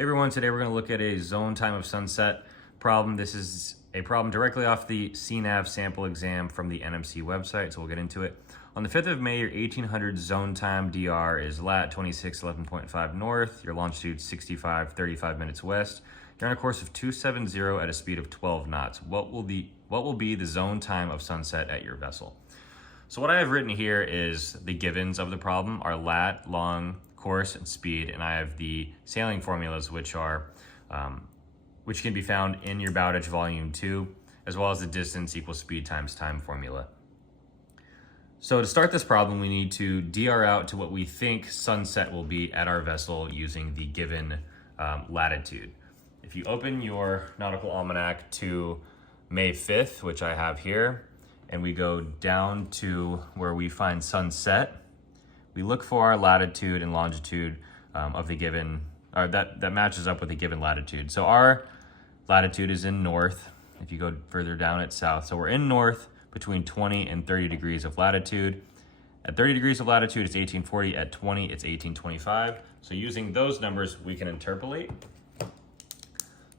Hey everyone, today we're going to look at a zone time of sunset problem. This is a problem directly off the CNAV sample exam from the NMC website, so we'll get into it. On the 5th of May, your 1800 zone time DR is lat 2611.5 north, your longitude 6535 minutes west. You're on a course of 270 at a speed of 12 knots. What will be the zone time of sunset at your vessel? So what I have written here is the givens of the problem, our lat, long, course, and speed, and I have the sailing formulas, which can be found in your Bowditch Volume 2, as well as the distance equals speed times time formula. So to start this problem, we need to DR out to what we think sunset will be at our vessel using the given latitude. If you open your nautical almanac to May 5th, which I have here, and we go down to where we find sunset, we look for our latitude and longitude of the given, that matches up with the given latitude. So our latitude is in north. If you go further down, it's south. So we're in north between 20 and 30 degrees of latitude. At 30 degrees of latitude, it's 1840. At 20, it's 1825. So using those numbers, we can interpolate.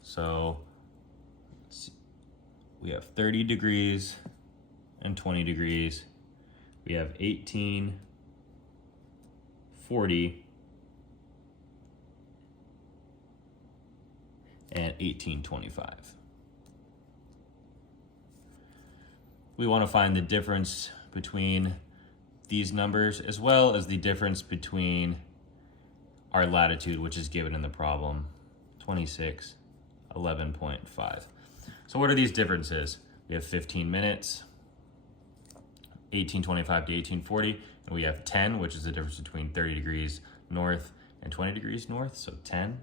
So we have 30 degrees and 20 degrees. We have 1840 and 1825. We want to find the difference between these numbers as well as the difference between our latitude, which is given in the problem, 2611.5. So what are these differences? We have 15 minutes, 1825 to 1840, and we have 10, which is the difference between 30 degrees north and 20 degrees north, so 10.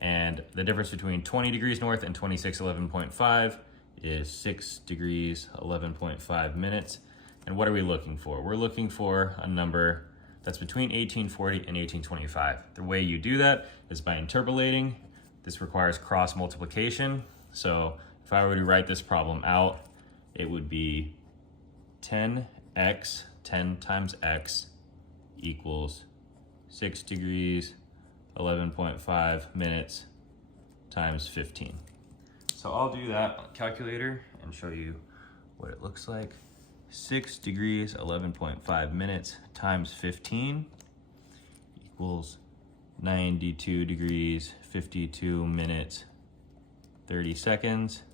And the difference between 20 degrees north and 2611.5 is 6 degrees, 11.5 minutes. And what are we looking for? We're looking for a number that's between 1840 and 1825. The way you do that is by interpolating. This requires cross multiplication. So if I were to write this problem out, it would be 10x, 10 times x equals 6 degrees, 11.5 minutes times 15. So I'll do that on a calculator and show you what it looks like. 6 degrees, 11.5 minutes times 15 equals 92 degrees, 52 minutes, 30 seconds.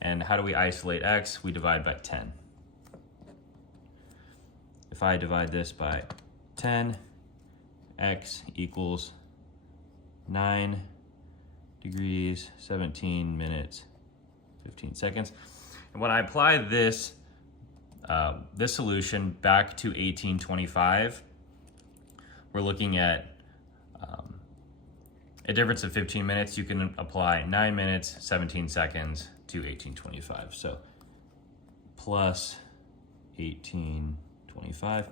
And how do we isolate x? We divide by 10. If I divide this by 10, x equals 9 degrees, 17 minutes, 15 seconds. And when I apply this solution back to 1825, we're looking at a difference of 15 minutes. You can apply 9 minutes, 17 seconds to 1825. So plus 1825,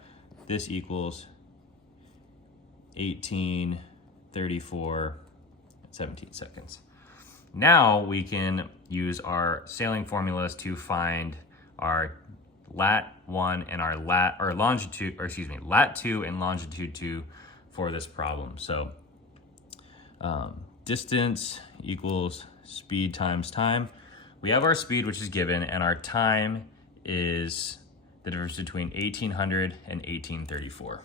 this equals 1834 and 17 seconds. Now we can use our sailing formulas to find our lat 1 and our lat 2 and longitude 2 for this problem. So distance equals speed times time. We have our speed, which is given, and our time is the difference between 1800 and 1834.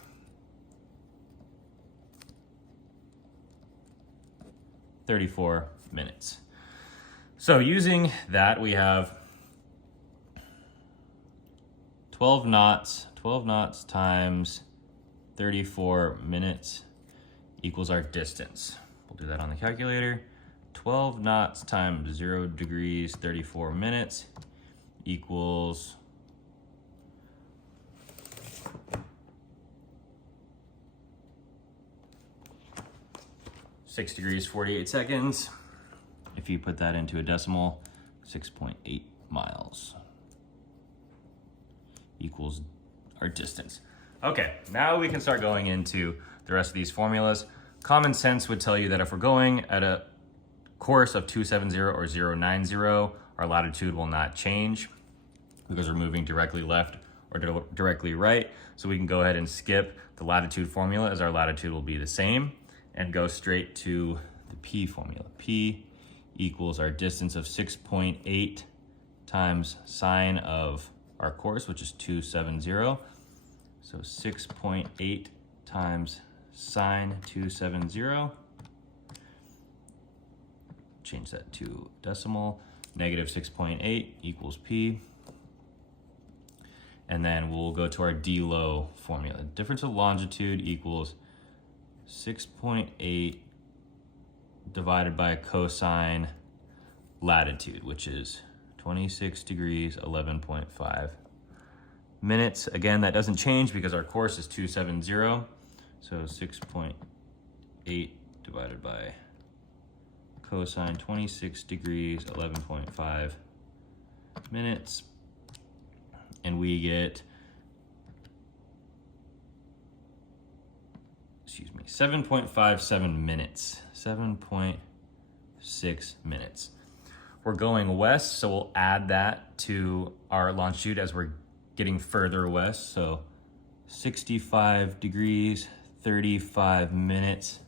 34 minutes. So using that, we have 12 knots times 34 minutes equals our distance. We'll do that on the calculator. 12 knots times 0 degrees, 34 minutes equals 6 degrees, 48 seconds. If you put that into a decimal, 6.8 miles equals our distance. Okay, now we can start going into the rest of these formulas. Common sense would tell you that if we're going at a course of 270 or 090, our latitude will not change because we're moving directly left or directly right. So we can go ahead and skip the latitude formula, as our latitude will be the same, and go straight to the P formula. P equals our distance of 6.8 times sine of our course, which is 270. So 6.8 times sine 270. Change that to decimal. Negative 6.8 equals P. And then we'll go to our D-low formula. Difference of longitude equals 6.8 divided by cosine latitude, which is 26 degrees, 11.5 minutes. Again, that doesn't change because our course is 270. So 6.8 divided by cosine 26 degrees, 11.5 minutes. And we get, 7.57 minutes, 7.6 minutes. We're going west, so we'll add that to our longitude as we're getting further west. So 65 degrees, 35 minutes,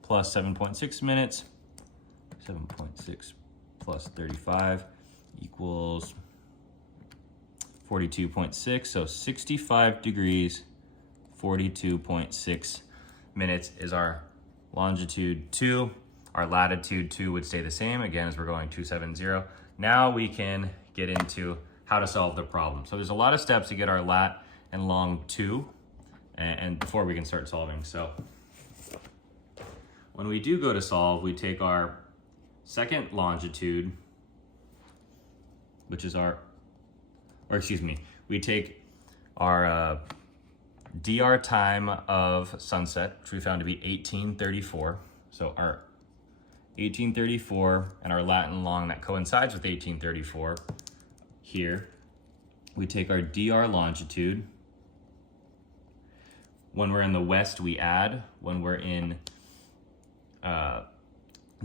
plus 7.6 minutes. 7.6 plus 35 equals 42.6. So 65 degrees, 42.6 minutes is our longitude 2. Our latitude 2 would stay the same, again, as we're going 270. Now we can get into how to solve the problem. So there's a lot of steps to get our lat and long 2, and before we can start solving. So when we do go to solve, we take our second longitude, which is we take our DR time of sunset, which we found to be 1834. So our 1834 and our lat and long that coincides with 1834 here. We take our DR longitude. When we're in the west, we add. When we're in the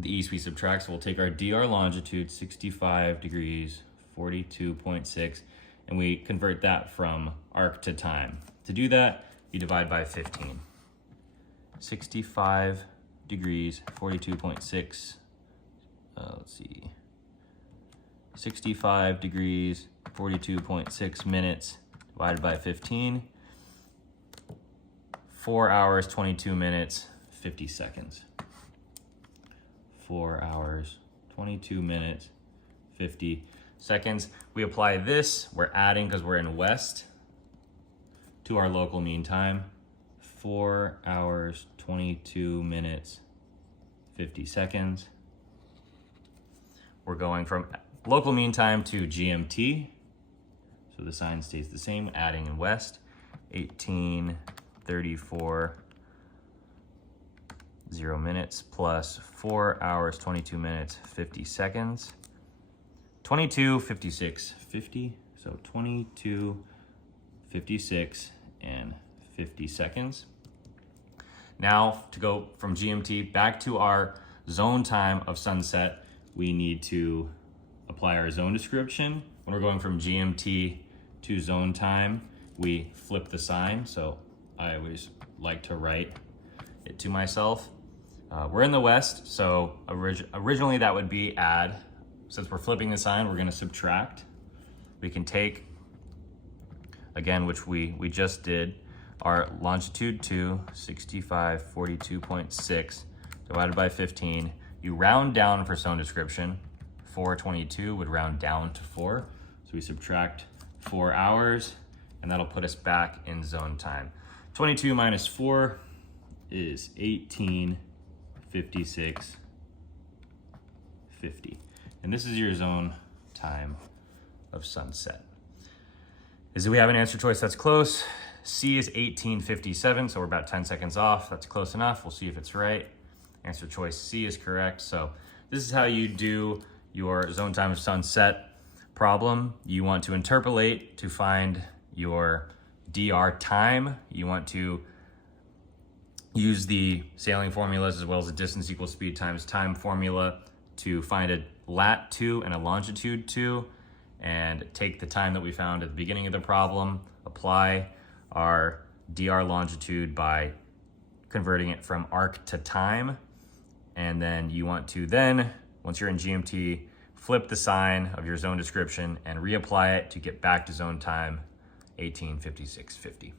east, we subtract. So we'll take our DR longitude, 65 degrees, 42.6, and we convert that from arc to time. To do that, you divide by 15. 65 degrees, 42.6. Let's see. 65 degrees, 42.6 minutes divided by 15. 4 hours, 22 minutes, 50 seconds. 4 hours, 22 minutes, 50 seconds. We apply this, we're adding because we're in west, to our local mean time. 4 hours, 22 minutes, 50 seconds. We're going from local mean time to GMT. So the sign stays the same, adding in west. 1834, 0 minutes, plus 4 hours, 22 minutes, 50 seconds. 22, 56, 50. So 22, 56, and 50 seconds. Now, to go from GMT back to our zone time of sunset, we need to apply our zone description. When we're going from GMT to zone time, we flip the sign. So I always like to write it to myself. We're in the west, so originally that would be add. Since we're flipping the sign, we're going to subtract. We can take, again, which we just did, our longitude 2, 65, 42.6, divided by 15. You round down for zone description. 422 would round down to 4. So we subtract 4 hours, and that'll put us back in zone time. 22 minus 4 is 18, 56, 50. And this is your zone time of sunset. Do we have an answer choice that's close? C is 1857, so we're about 10 seconds off. That's close enough. We'll see if it's right. Answer choice C is correct. So this is how you do your zone time of sunset problem. You want to interpolate to find your DR time. You want to use the sailing formulas as well as the distance equals speed times time formula to find a lat 2 and a longitude 2. and take the time that we found at the beginning of the problem, apply our dr longitude by converting it from arc to time, and then you want to once you're in GMT, flip the sign of your zone description and reapply it to get back to zone time 1856.50.